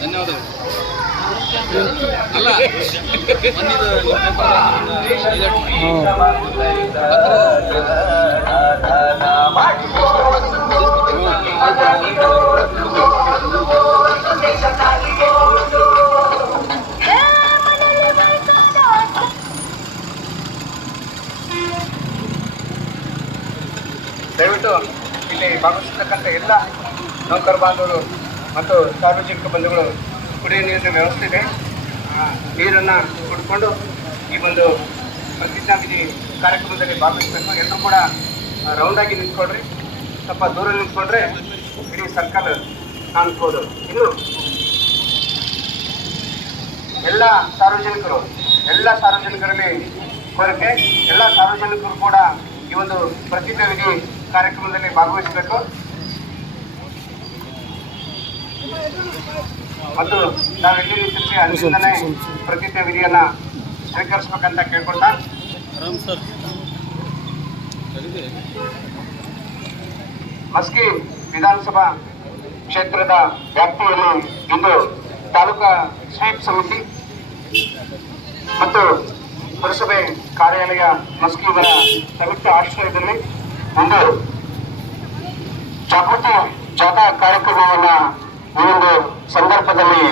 ಧನ್ಯವಾದಗಳು. ಅಲ್ಲ ದಯವಿಟ್ಟು ಇಲ್ಲಿ ಭಾಗವಹಿಸತಕ್ಕಂಥ ಎಲ್ಲ ನೌಕರ ಬಾಂಧವರು ಮತ್ತು ಸಾರ್ವಜನಿಕ ಬಂಧುಗಳು ಕುಡಿಯುವ ನೀರಿನ ವ್ಯವಸ್ಥೆ ಇದೆ. ನೀರನ್ನು ಕುಡ್ಕೊಂಡು ಈ ಒಂದು ಪ್ರತಿಜ್ಞಾ ವಿಧಿ ಕಾರ್ಯಕ್ರಮದಲ್ಲಿ ಭಾಗವಹಿಸಬೇಕು. ಎಲ್ಲರೂ ಕೂಡ ರೌಂಡಾಗಿ ನಿಂತ್ಕೊಳ್ರಿ, ಸ್ವಲ್ಪ ದೂರ ನಿಂತ್ಕೊಂಡ್ರೆ ಇಡೀ ಸರ್ಕಲ್ ಕಾಣಿಸ್ಬೋದು. ಇನ್ನು ಎಲ್ಲ ಸಾರ್ವಜನಿಕರಲ್ಲಿ ಕೋರಿಕೆ, ಎಲ್ಲ ಸಾರ್ವಜನಿಕರು ಕೂಡ ಈ ಒಂದು ಪ್ರತಿಜ್ಞಾ ವಿಧಿ ಕಾರ್ಯಕ್ರಮದಲ್ಲಿ ಭಾಗವಹಿಸಬೇಕು ಮತ್ತು ನಾವೆಲ್ಲಿ ನಿಂತಿರ್ತೀವಿ ಅಲ್ಲಿಂದಲೇ ಪ್ರತಿಜ್ಞಾ ವಿಧಿಯನ್ನ ಸ್ವೀಕರಿಸಬೇಕಂತ ಕೇಳ್ಕೊಂಡ ಮಸ್ಕಿ ವಿಧಾನಸಭಾ ಕ್ಷೇತ್ರದ ವ್ಯಾಪ್ತಿಯಲ್ಲಿ ಇಂದು ತಾಲೂಕಾ ಸ್ವೀಪ್ ಸಮಿತಿ ಮತ್ತು ಪುರಸಭೆ ಕಾರ್ಯಾಲಯ ಮಸ್ಕಿ ಇವರ ಸಂಯುಕ್ತ ಆಶ್ರಯದಲ್ಲಿ ಒಂದು ಜಾಗೃತಿ ಜಾಥಾ ಕಾರ್ಯಕ್ರಮವನ್ನು ಈ ಒಂದು ಸಂದರ್ಭದಲ್ಲಿ